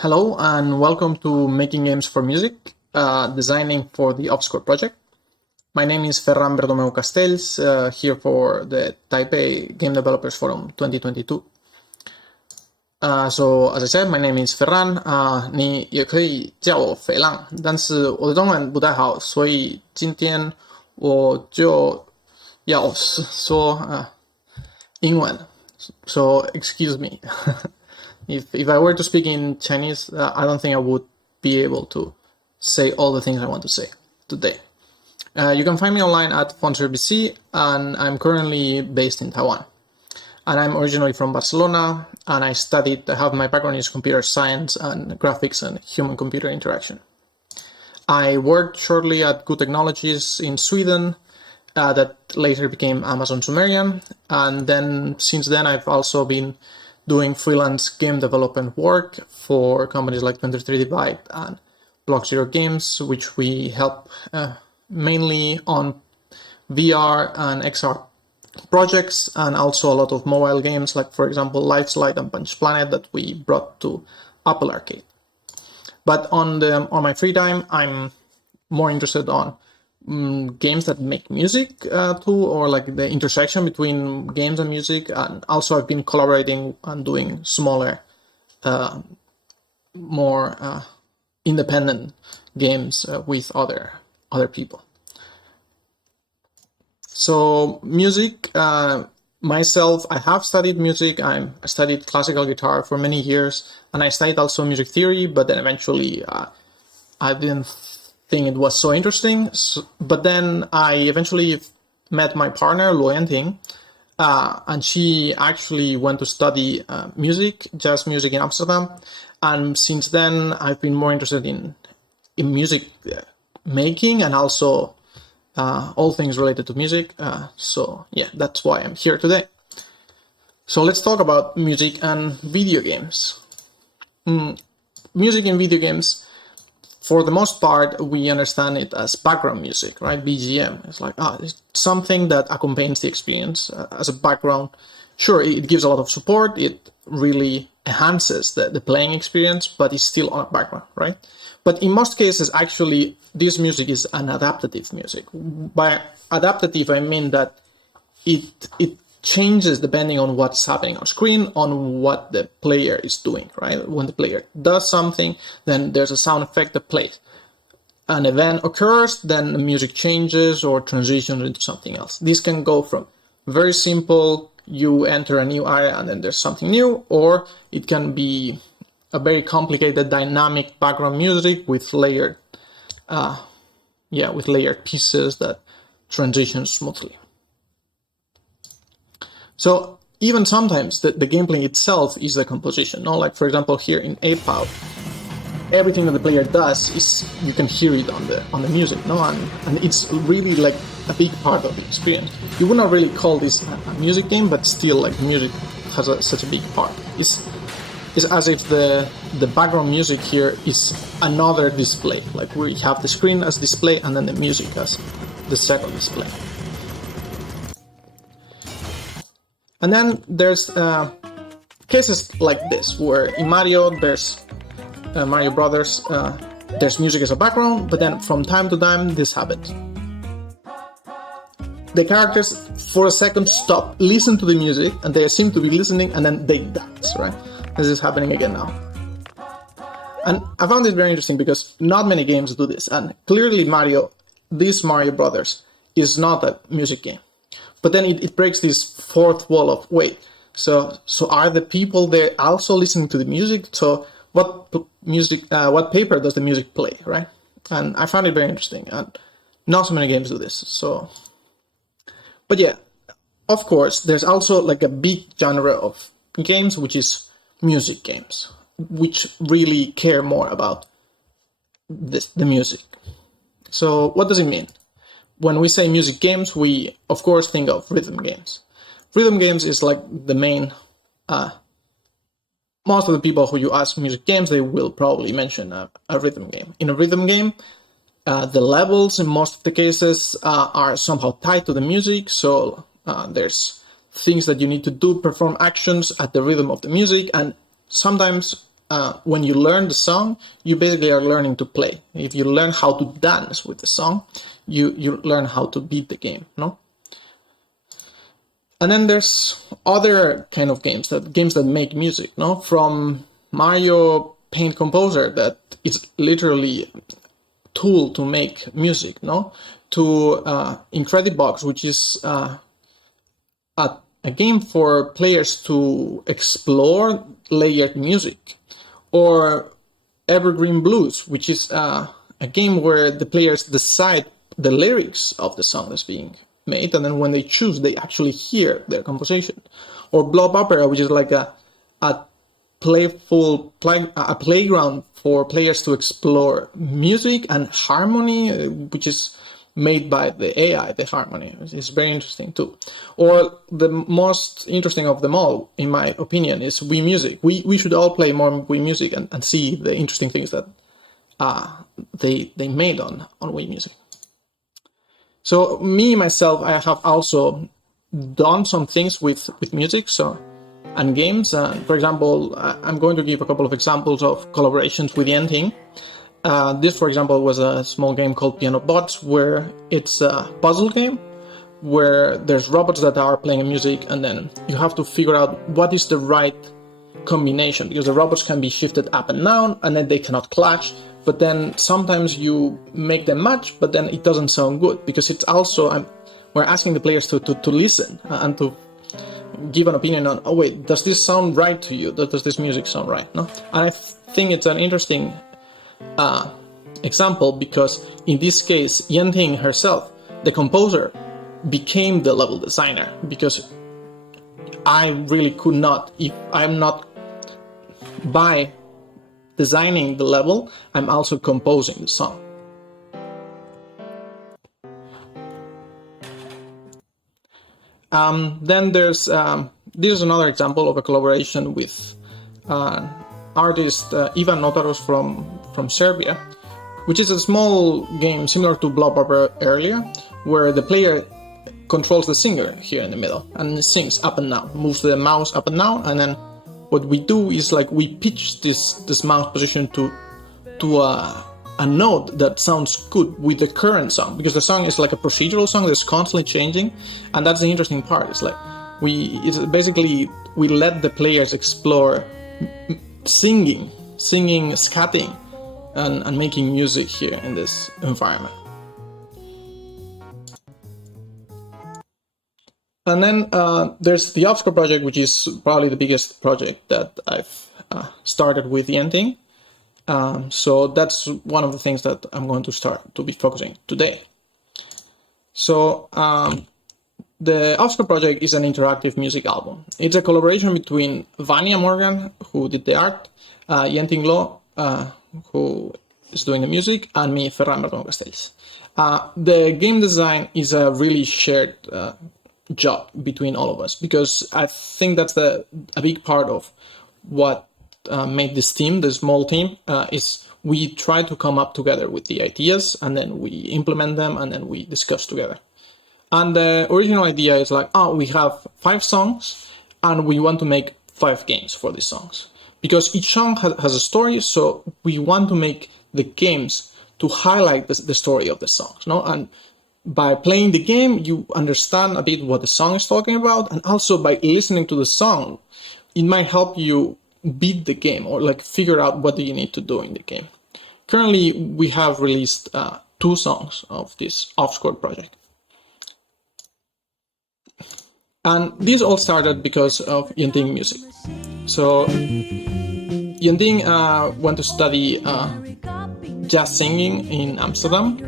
Hello and welcome to Making Games for Music, designing for the Obscore project. My name is Ferran Bertomeu Castells, here for the Taipei Game Developers Forum 2022. So as I said, my name is Ferran. 你也可以叫我肥浪，但是我的中文不太好，所以今天我就要说英文。So excuse me. If I were to speak in Chinese, I don't think I would be able to say all the things I want to say today. You can find me online at FontserBC, and I'm currently based in Taiwan. And I'm originally from Barcelona, and I have my background is computer science and graphics and human-computer interaction. I worked shortly at Good Technologies in Sweden, that later became Amazon Sumerian, and then since then I've also been doing freelance game development work for companies like 23 Divide and Block Zero Games, which we help mainly on VR and XR projects, and also a lot of mobile games, like for example Life Slide and Punch Planet that we brought to Apple Arcade. But on my free time, I'm more interested on games that make music too, or like the intersection between games and music. And also I've been collaborating and doing smaller, more independent games with other people. So music, myself, I have studied music. I studied classical guitar for many years, and I studied also music theory, but then eventually I didn't think it was so interesting. But then I eventually met my partner, Luo Yanting, and she actually went to study music, jazz music in Amsterdam. And since then, I've been more interested in music making and also all things related to music. So yeah, that's why I'm here today. So let's talk about music and video games. Music in video games, for the most part, we understand it as background music, right? BGM. It's like, it's something that accompanies the experience as a background. Sure, it gives a lot of support. It really enhances the playing experience, but it's still on a background, right? But in most cases, actually, this music is an adaptive music. By adaptive, I mean that it changes depending on what's happening on screen, on what the player is doing, right? When the player does something, then there's a sound effect that plays. An event occurs, then the music changes or transitions into something else. This can go from very simple, you enter a new area and then there's something new, or it can be a very complicated dynamic background music with layered pieces that transition smoothly. So even sometimes the gameplay itself is the composition. No, like for example here in Ape Out, everything that the player does is you can hear it on the music. No, and it's really like a big part of the experience. You would not really call this a music game, but still like music has such a big part. It's as if the background music here is another display. Like we have the screen as display and then the music as the second display. And then there's cases like this, where in Mario, there's Mario Brothers, there's music as a background, but then from time to time, this happens. The characters, for a second, stop, listen to the music, and they seem to be listening, and then they dance, right? This is happening again now. And I found it very interesting because not many games do this, and clearly this Mario Brothers is not a music game. But then it breaks this fourth wall of wait. So are the people there also listening to the music? So what paper does the music play, right? And I found it very interesting, and not so many games do this. So, but yeah, of course, there's also like a big genre of games which is music games, which really care more about the music. So what does it mean? When we say music games, we of course think of rhythm games. Rhythm games is like the main, most of the people who you ask music games, they will probably mention a rhythm game. In a rhythm game, the levels in most of the cases are somehow tied to the music. So there's things that you need to do, perform actions at the rhythm of the music. And sometimes when you learn the song, you basically are learning to play. If you learn how to dance with the song, you learn how to beat the game, no? And then there's other kind of games that make music, no? From Mario Paint Composer, that is literally a tool to make music, no? To Incredibox, which is a game for players to explore layered music, or Evergreen Blues, which is a game where the players decide the lyrics of the song that's being made, and then when they choose, they actually hear their composition. Or Blob Opera, which is like a playground for players to explore music and harmony, which is made by the AI, the harmony. It's very interesting too. Or the most interesting of them all, in my opinion, is Wii Music. We should all play more Wii Music and see the interesting things that they made on Wii Music. So myself, I have also done some things with music and games. For example, I'm going to give a couple of examples of collaborations with Yenting. This, for example, was a small game called Piano Bots, where it's a puzzle game where there's robots that are playing music, and then you have to figure out what is the right combination, because the robots can be shifted up and down, and then they cannot clash. But then sometimes you make them match, but then it doesn't sound good, because it's also, we're asking the players to listen and to give an opinion on, oh wait, does this sound right to you? Does this music sound right? No? And I think it's an interesting example, because in this case, Yenting herself, the composer, became the level designer, because I really could not, if I'm not by designing the level, I'm also composing the song. Then there's this is another example of a collaboration with artist Ivan Notaros from Serbia, which is a small game similar to Blob Opera earlier, where the player controls the singer here in the middle and sings up and down, moves the mouse up and down, and then what we do is like we pitch this mouse position to a note that sounds good with the current song, because the song is like a procedural song that's constantly changing, and that's the interesting part. It's like we let the players explore singing, scatting, and making music here in this environment. And then there's the Offscore project, which is probably the biggest project that I've started with Yenting. So that's one of the things that I'm going to start to be focusing today. So the Offscore project is an interactive music album. It's a collaboration between Vania Morgan, who did the art, Yenting Lo, who is doing the music, and me, Ferran Bertomeu Castells. The game design is a really shared job between all of us, because I think that's a big part of what made this team, the small team, is we try to come up together with the ideas, and then we implement them, and then we discuss together. And the original idea is like, we have 5 songs, and we want to make 5 games for these songs. Because each song has a story, so we want to make the games to highlight the story of the songs, no? And by playing the game, you understand a bit what the song is talking about, and also by listening to the song, it might help you beat the game, or like figure out what do you need to do in the game. Currently, we have released 2 songs of this Offscore project. And this all started because of Yenting music. So Yenting went to study jazz singing in Amsterdam,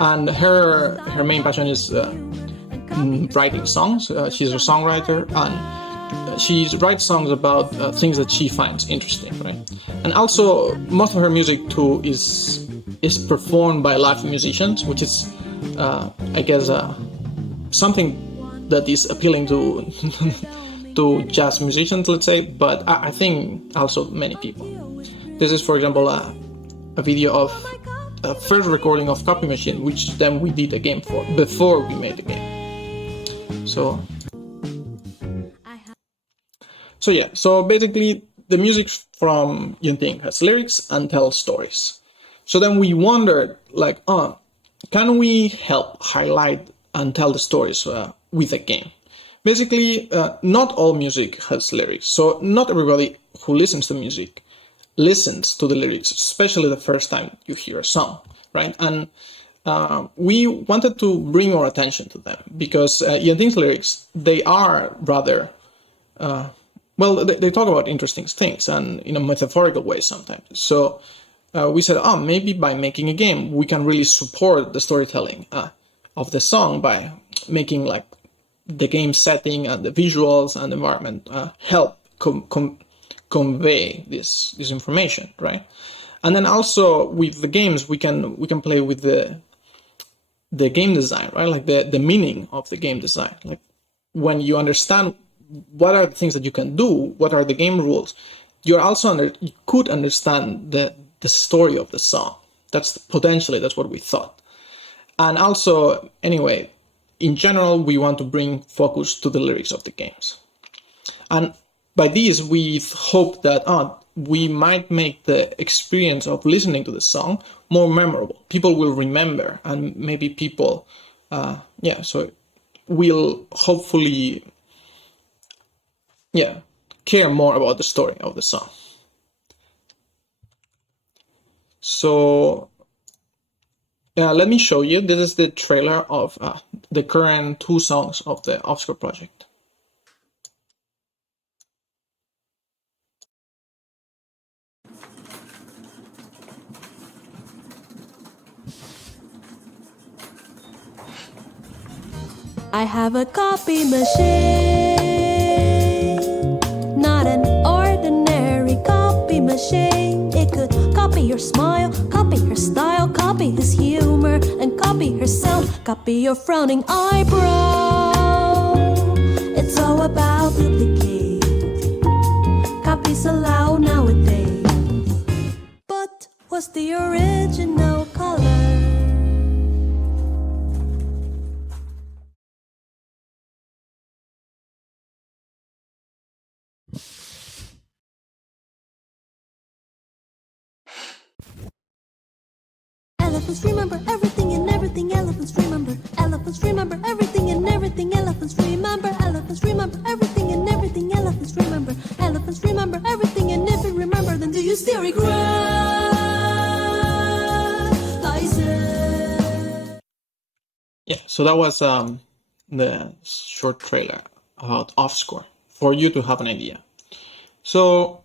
and her main passion is writing songs. She's a songwriter, and she writes songs about things that she finds interesting, right? And also, most of her music too is performed by live musicians, which is, I guess, something that is appealing to to jazz musicians, let's say, but I think also many people. This is, for example, a video of a first recording of Copy Machine, which then we did a game for before we made the game. So yeah, so basically the music from Yunting has lyrics and tells stories. So then we wondered, like, can we help highlight and tell the stories with a game? Basically, not all music has lyrics. So not everybody who listens to music listens to the lyrics, especially the first time you hear a song, right? And we wanted to bring more attention to them because Yunting's lyrics, they are rather, they talk about interesting things and in a metaphorical way sometimes. So we said, maybe by making a game, we can really support the storytelling of the song by making like the game setting and the visuals and environment help convey this information, right? And then also with the games, we can play with the game design, right? Like the meaning of the game design. Like when you understand what are the things that you can do, what are the game rules, you could understand the story of the song. That's what we thought. And also, anyway, in general, we want to bring focus to the lyrics of the games. And by these, we hope that we might make the experience of listening to the song more memorable. People will remember, and maybe people, so will hopefully, care more about the story of the song. So let me show you. This is the trailer of the current 2 songs of the Offscore project. I have a copy machine, not an ordinary copy machine. It could copy your smile, copy her style, copy his humor, and copy herself, copy your frowning eyebrow. It's all about duplicate. Copies allowed nowadays. But what's the original color? Elephants remember everything and everything. Elephants remember. Elephants remember everything and everything. Elephants remember. Elephants remember everything and everything. Elephants remember. Elephants remember everything, and if you remember, then do you still regret? So that was the short trailer about Offscore for you to have an idea. So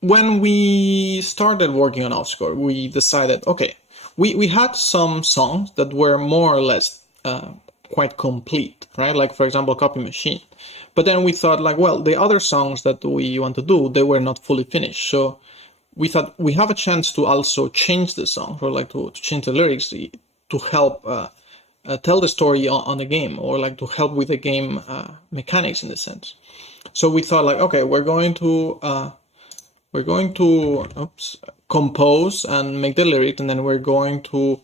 when we started working on Offscore, we decided, okay, we had some songs that were more or less quite complete, right? Like, for example, Copy Machine. But then we thought, like, well, the other songs that we want to do, they were not fully finished. So we thought we have a chance to also change the song, or like to change the lyrics to help tell the story on the game, or like to help with the game mechanics in the sense. So we thought, like, okay, we're going to compose and make the lyrics, and then we're going to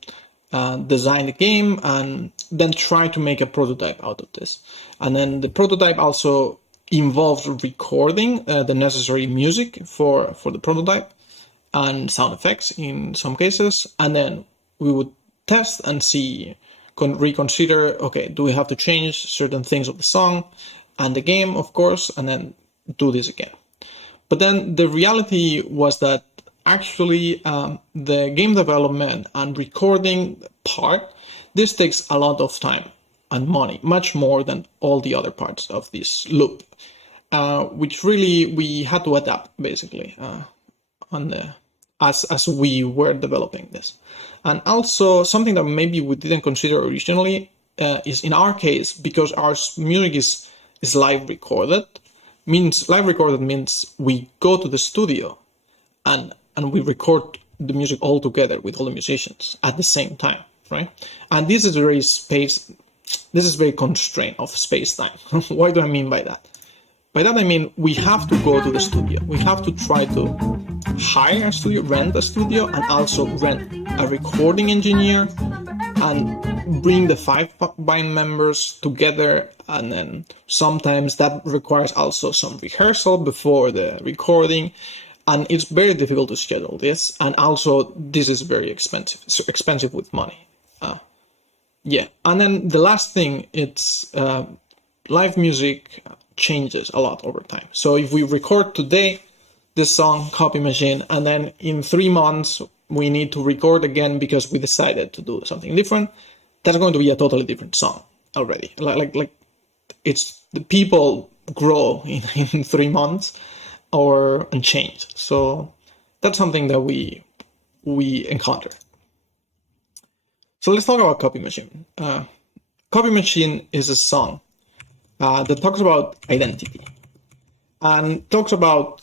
design the game and then try to make a prototype out of this. And then the prototype also involves recording the necessary music for the prototype and sound effects in some cases. And then we would test and see, reconsider, okay, do we have to change certain things of the song and the game, of course, and then do this again. But then the reality was that actually the game development and recording part, this takes a lot of time and money, much more than all the other parts of this loop, which really we had to adapt basically as we were developing this. And also something that maybe we didn't consider originally is, in our case, because our music is live recorded, means we go to the studio and we record the music all together with all the musicians at the same time, right? And this is very constrained of space time. What do I mean by that? By that I mean we have to go to the studio. We have to try to hire a studio, rent a studio, and also rent a recording engineer and bring the 5 band members together, and then sometimes that requires also some rehearsal before the recording, and it's very difficult to schedule this, and also this is very expensive with money. Yeah, and then the last thing, it's live music changes a lot over time. So if we record today this song, Copy Machine, and then in 3 months we need to record again because we decided to do something different, that's going to be a totally different song already. Like it's the people grow in 3 months and change. So that's something that we encounter. So let's talk about Copy Machine. Copy Machine is a song that talks about identity and talks about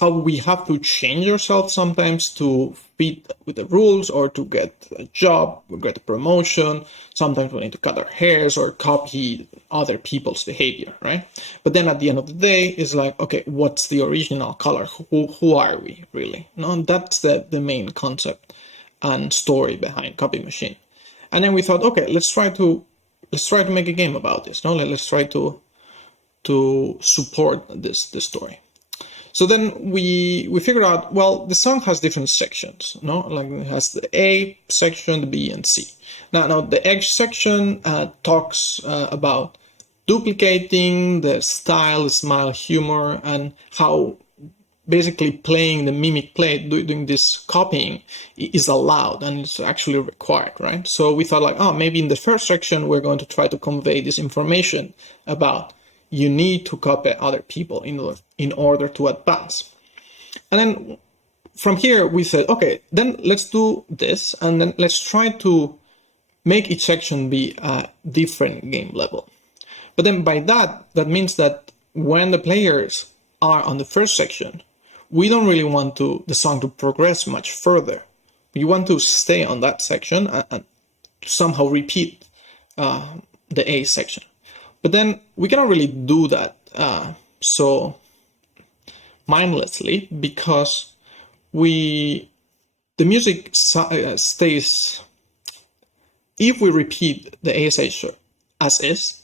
how we have to change ourselves sometimes to fit with the rules or to get a job, or get a promotion. Sometimes we need to cut our hairs or copy other people's behavior, right? But then at the end of the day, it's like, okay, what's the original color? Who are we really? No, that's the main concept and story behind Copy Machine. And then we thought, okay, let's try to make a game about this. No, let's try to support this story. So then we figured out, well, the song has different sections, no? Like it has the A section, the B, and C. Now the H section talks about duplicating the style, the smile, humor, and how basically playing the mimic play, doing this copying is allowed and it's actually required, right? So we thought like, maybe in the first section, we're going to try to convey this information about you need to copy other people in order to advance. And then from here, we said, okay, then let's do this. And then let's try to make each section be a different game level. But then by that means that when the players are on the first section, we don't really want the song to progress much further. We want to stay on that section and somehow repeat the A section. But then we cannot really do that so mindlessly because the music stays. If we repeat the A section as is,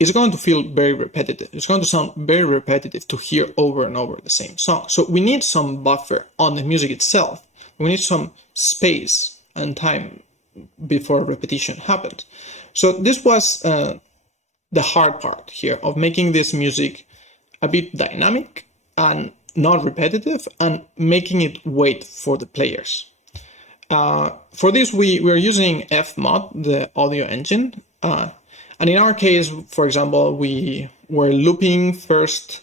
it's going to feel very repetitive. It's going to sound very repetitive to hear over and over the same song. So we need some buffer on the music itself. We need some space and time before repetition happens. So this was the hard part here of making this music a bit dynamic and not repetitive and making it wait for the players. For this, we're using Fmod, the audio engine. And in our case, for example, we were looping first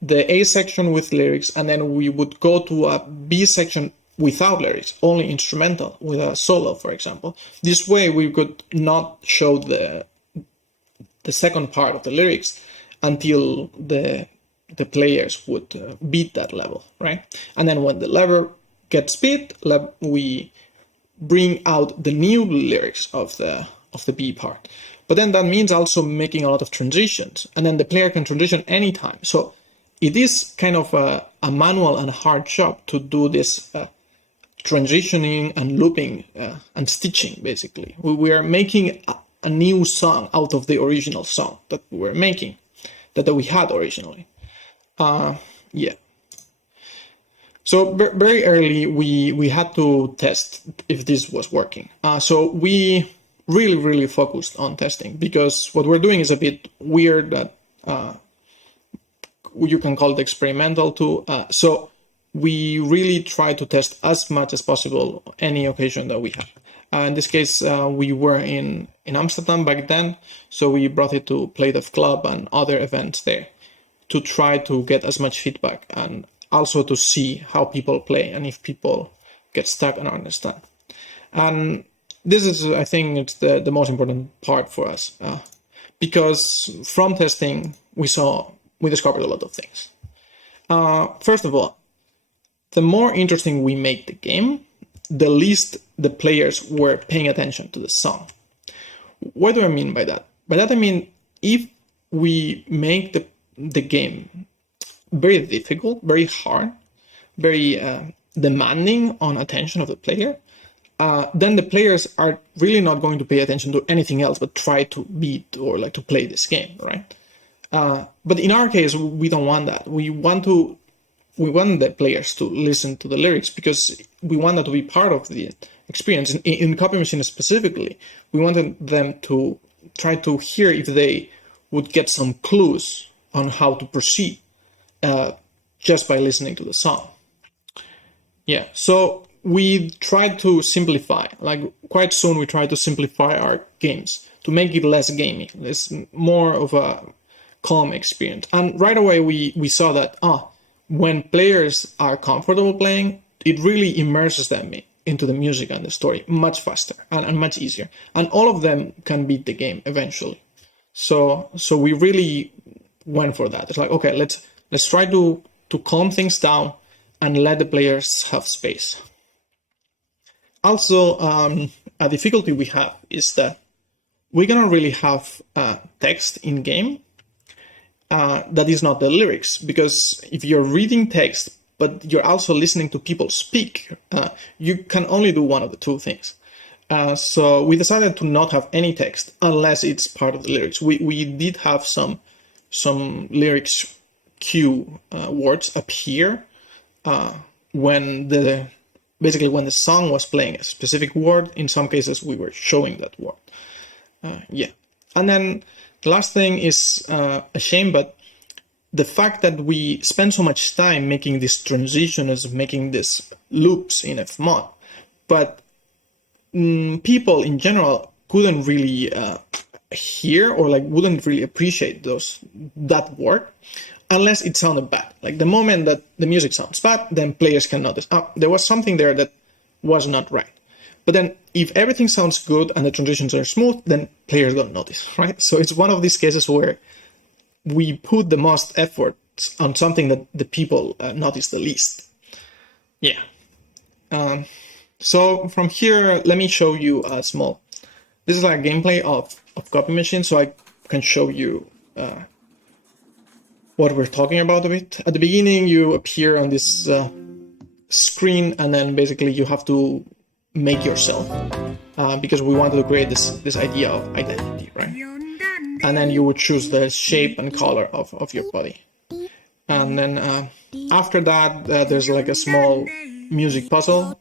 the A section with lyrics, and then we would go to a B section without lyrics, only instrumental, with a solo, for example. This way, we could not show the second part of the lyrics until the players would beat that level, right? And then when the level gets beat, we bring out the new lyrics of the B part. But then that means also making a lot of transitions, and then the player can transition anytime. So it is kind of a manual and a hard job to do this transitioning and looping and stitching, basically. We are making a new song out of the original song that we were making, that we had originally. Yeah. So very early, we had to test if this was working. So we really focused on testing, because what we're doing is a bit weird, that you can call it experimental too. So we really try to test as much as possible any occasion that we have. In this case, we were in Amsterdam back then, so we brought it to Playdev Club and other events there to try to get as much feedback and also to see how people play and if people get stuck and understand. And this is, I think, it's the most important part for us, because from testing, we discovered a lot of things. First of all, the more interesting we make the game, the least the players were paying attention to the song. What do I mean by that? By that I mean, if we make the game very difficult, very hard, very demanding on attention of the player, then the players are really not going to pay attention to anything else but try to beat or like to play this game, right? But in our case, we don't want that. We want the players to listen to the lyrics because we want that to be part of the experience. In Copy Machine specifically, we wanted them to try to hear if they would get some clues on how to proceed just by listening to the song. Yeah, so we tried to simplify, like quite soon we tried to simplify our games to make it less gamey. It's more of a calm experience. And right away we saw that when players are comfortable playing, it really immerses them into the music and the story much faster and much easier. And all of them can beat the game eventually. So we really went for that. It's like, okay, let's try to calm things down and let the players have space. Also, a difficulty we have is that we cannot really have text in game that is not the lyrics, because if you're reading text but you're also listening to people speak, you can only do one of the two things. So we decided to not have any text unless it's part of the lyrics. We did have some lyrics cue words appear when the song was playing a specific word. In some cases we were showing that word. And then the last thing is a shame, but the fact that we spend so much time making this transition is making these loops in Fmod, but people in general couldn't really hear or like wouldn't really appreciate that work unless it sounded bad. Like the moment that the music sounds bad, then players can notice, there was something there that was not right. But then if everything sounds good and the transitions are smooth, then players don't notice, right? So it's one of these cases where we put the most effort on something that the people notice the least. Yeah. So from here, let me show you a small, this is like gameplay of Copy Machine, so I can show you what we're talking about a bit. At the beginning, you appear on this screen, and then basically you have to make yourself, because we wanted to create this idea of identity, right? And then you would choose the shape and color of your body. And then after that, there's like a small music puzzle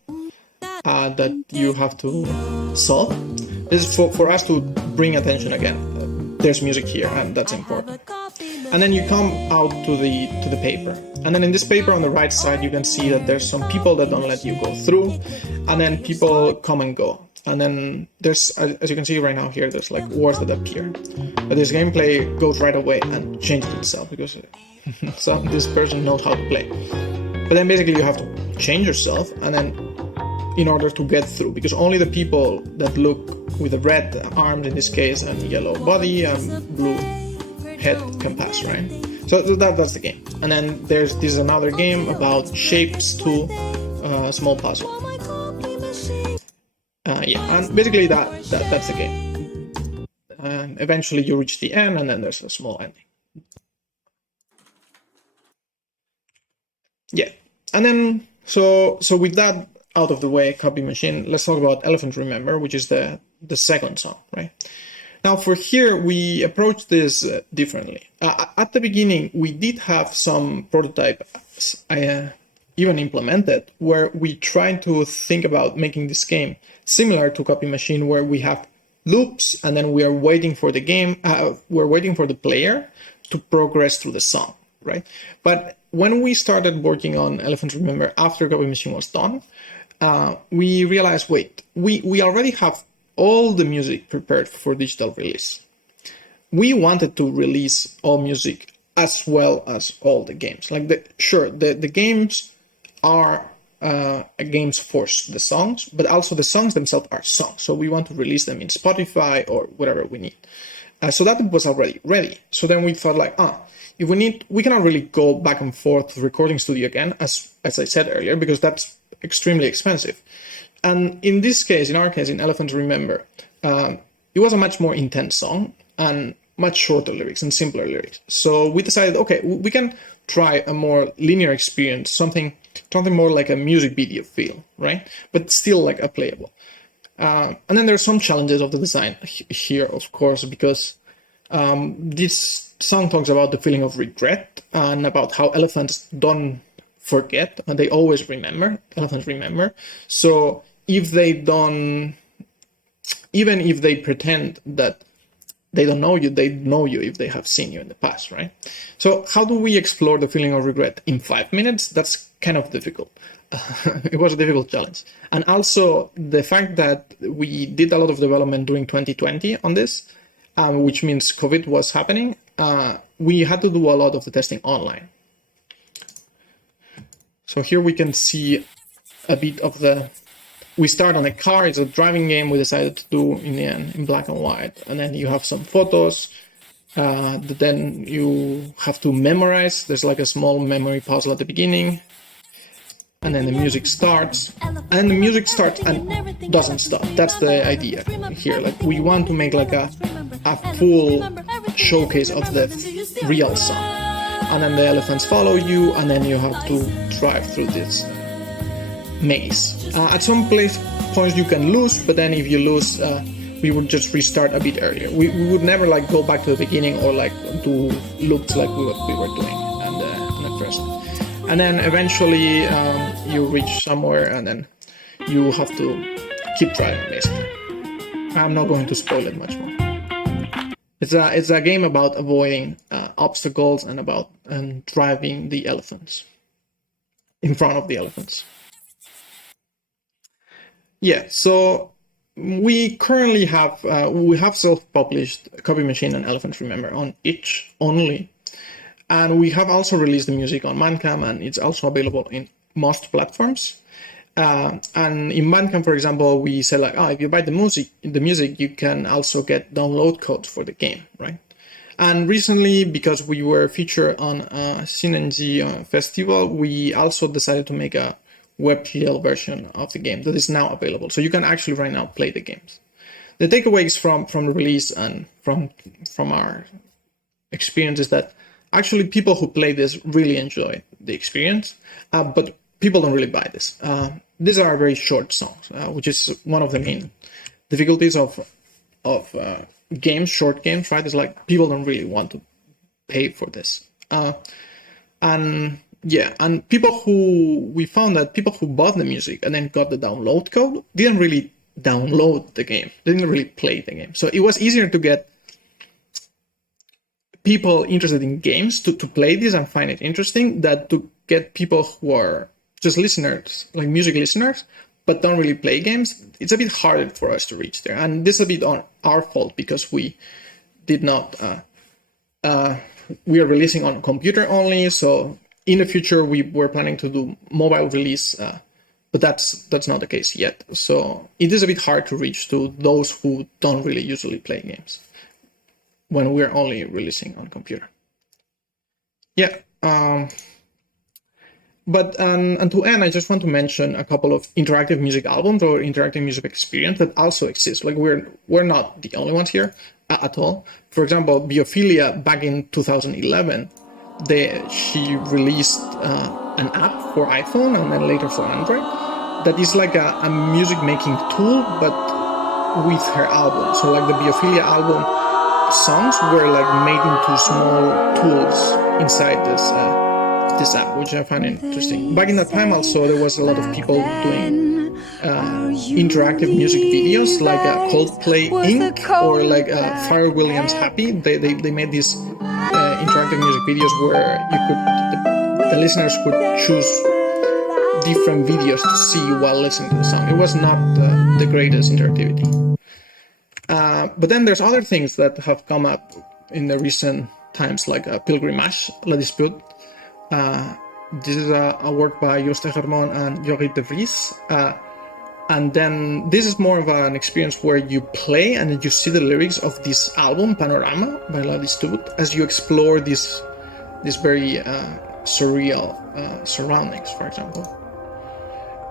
that you have to solve. This is for us to bring attention again. There's music here, and that's important. And then you come out to the paper. And then in this paper on the right side, you can see that there's some people that don't let you go through, and then people come and go. And then there's, as you can see right now here, there's like words that appear. But this gameplay goes right away and changes itself because so this person knows how to play. But then basically you have to change yourself, and then in order to get through, because only the people that look with the red arms in this case and yellow body and blue head can pass, right? So that's the game. And then this is another game about shapes to small puzzle. And basically that's the game. And eventually you reach the end, and then there's a small ending. Yeah, and then so with that out of the way, Copy Machine, let's talk about Elephant Remember, which is the second song, right? Now for here, we approached this differently. At the beginning, we did have some prototype even implemented, where we tried to think about making this game similar to Copy Machine, where we have loops, and then we are waiting for the game, we're waiting for the player to progress through the song, right? But when we started working on Elephant Remember after Copy Machine was done, we realized, wait, we already have all the music prepared for digital release. We wanted to release all music as well as all the games. Like the games are games for the songs, but also the songs themselves are songs. So we want to release them in Spotify or whatever we need. So that was already ready. So then we thought like, if we cannot really go back and forth to recording studio again, as I said earlier, because that's extremely expensive. And in this case, in our case, in Elephant Remember, it was a much more intense song and much shorter lyrics and simpler lyrics. So we decided, okay, we can try a more linear experience, something something more like a music video feel, right? But still like a playable. And then there are some challenges of the design here, of course, because this song talks about the feeling of regret and about how elephants don't forget, and they always remember. Elephants remember. So if they don't, even if they pretend that they don't know you, they know you if they have seen you in the past, right? So how do we explore the feeling of regret in 5 minutes? That's kind of difficult. It was a difficult challenge. And also the fact that we did a lot of development during 2020 on this, which means COVID was happening, we had to do a lot of the testing online. So here we can see a bit of we start on a car, it's a driving game we decided to do in the end in black and white. And then you have some photos that then you have to memorize. There's like a small memory puzzle at the beginning. And then the music starts, and the music starts and doesn't stop. That's the idea here. Like we want to make like a full showcase of the real song. And then the elephants follow you, and then you have to drive through this maze. At some points you can lose, but then if you lose, we would just restart a bit earlier. We would never like go back to the beginning or like do loops like what we were doing on the first. And then eventually you reach somewhere, and then you have to keep driving, basically. I'm not going to spoil it much more. It's a game about avoiding obstacles and driving the elephants in front of the elephants. Yeah, so we currently have self-published Copy Machine and Elephants Remember on itch only. And we have also released the music on Bandcamp, and it's also available in most platforms. And in Bandcamp, for example, we say like, if you buy the music, you can also get download codes for the game, right? And recently, because we were featured on a Synergy festival, we also decided to make a WebGL version of the game that is now available. So you can actually right now play the games. The takeaways from the release and from our experience is that actually people who play this really enjoy the experience, but people don't really buy this. These are very short songs, which is one of the main difficulties of games, short games, right? It's like people don't really want to pay for this. And we found that people who bought the music and then got the download code didn't really download the game. They didn't really play the game. So it was easier to get people interested in games to play this and find it interesting than to get people who are just listeners, like music listeners, but don't really play games. It's a bit harder for us to reach there. And this is a bit on our fault because we did not, we are releasing on computer only. So in the future, we were planning to do mobile release, but that's not the case yet. So it is a bit hard to reach to those who don't really usually play games when we're only releasing on computer. Yeah. But to end, I just want to mention a couple of interactive music albums or interactive music experience that also exist. Like we're not the only ones here at all. For example, Biophilia back in 2011, she released an app for iPhone and then later for Android that is like a music making tool, but with her album. So like the Biophilia album songs were like made into small tools inside this app, which I find interesting. Back in that time also there was a lot of people doing interactive music videos like Coldplay Inc. or like Pharrell Williams Happy. They made these interactive music videos where the listeners could choose different videos to see while listening to the song. It was not the greatest interactivity. But then there's other things that have come up in the recent times, like Pilgrimage, La Dispute. This is a work by Joost Hegerman and Jorrit de Vries. And then this is more of an experience where you play and then you see the lyrics of this album, Panorama, by La Dispute, as you explore this very surreal surroundings, for example.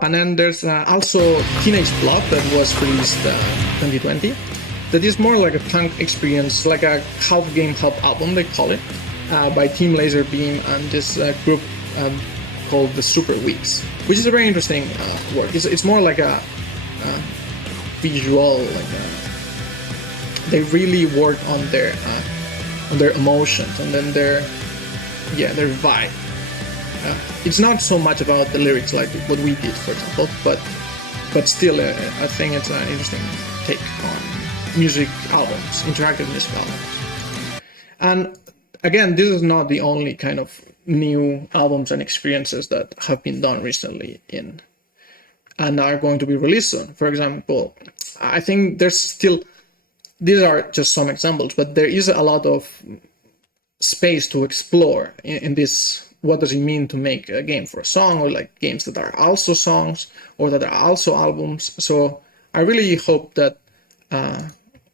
And then there's also Teenage Blood that was released 2020. That is more like a punk experience, like a half game, half album, they call it, by Team Laserbeam and this group called the Super Weeks, which is a very interesting work. It's more like a visual, they really work on their emotions and then their vibe. It's not so much about the lyrics like what we did, for example, but still, I think it's an interesting take on music albums, interactive music albums. And again, this is not the only kind of new albums and experiences that have been done recently and are going to be released soon. For example, I think there's still, these are just some examples, but there is a lot of space to explore in this. What does it mean to make a game for a song, or like games that are also songs or that are also albums? So I really hope that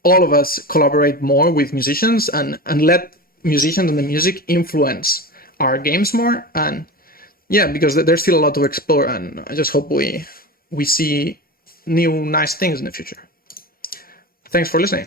all of us collaborate more with musicians and let musicians and the music influence our games more. And yeah, because there's still a lot to explore, and I just hope we see new nice things in the future. Thanks for listening.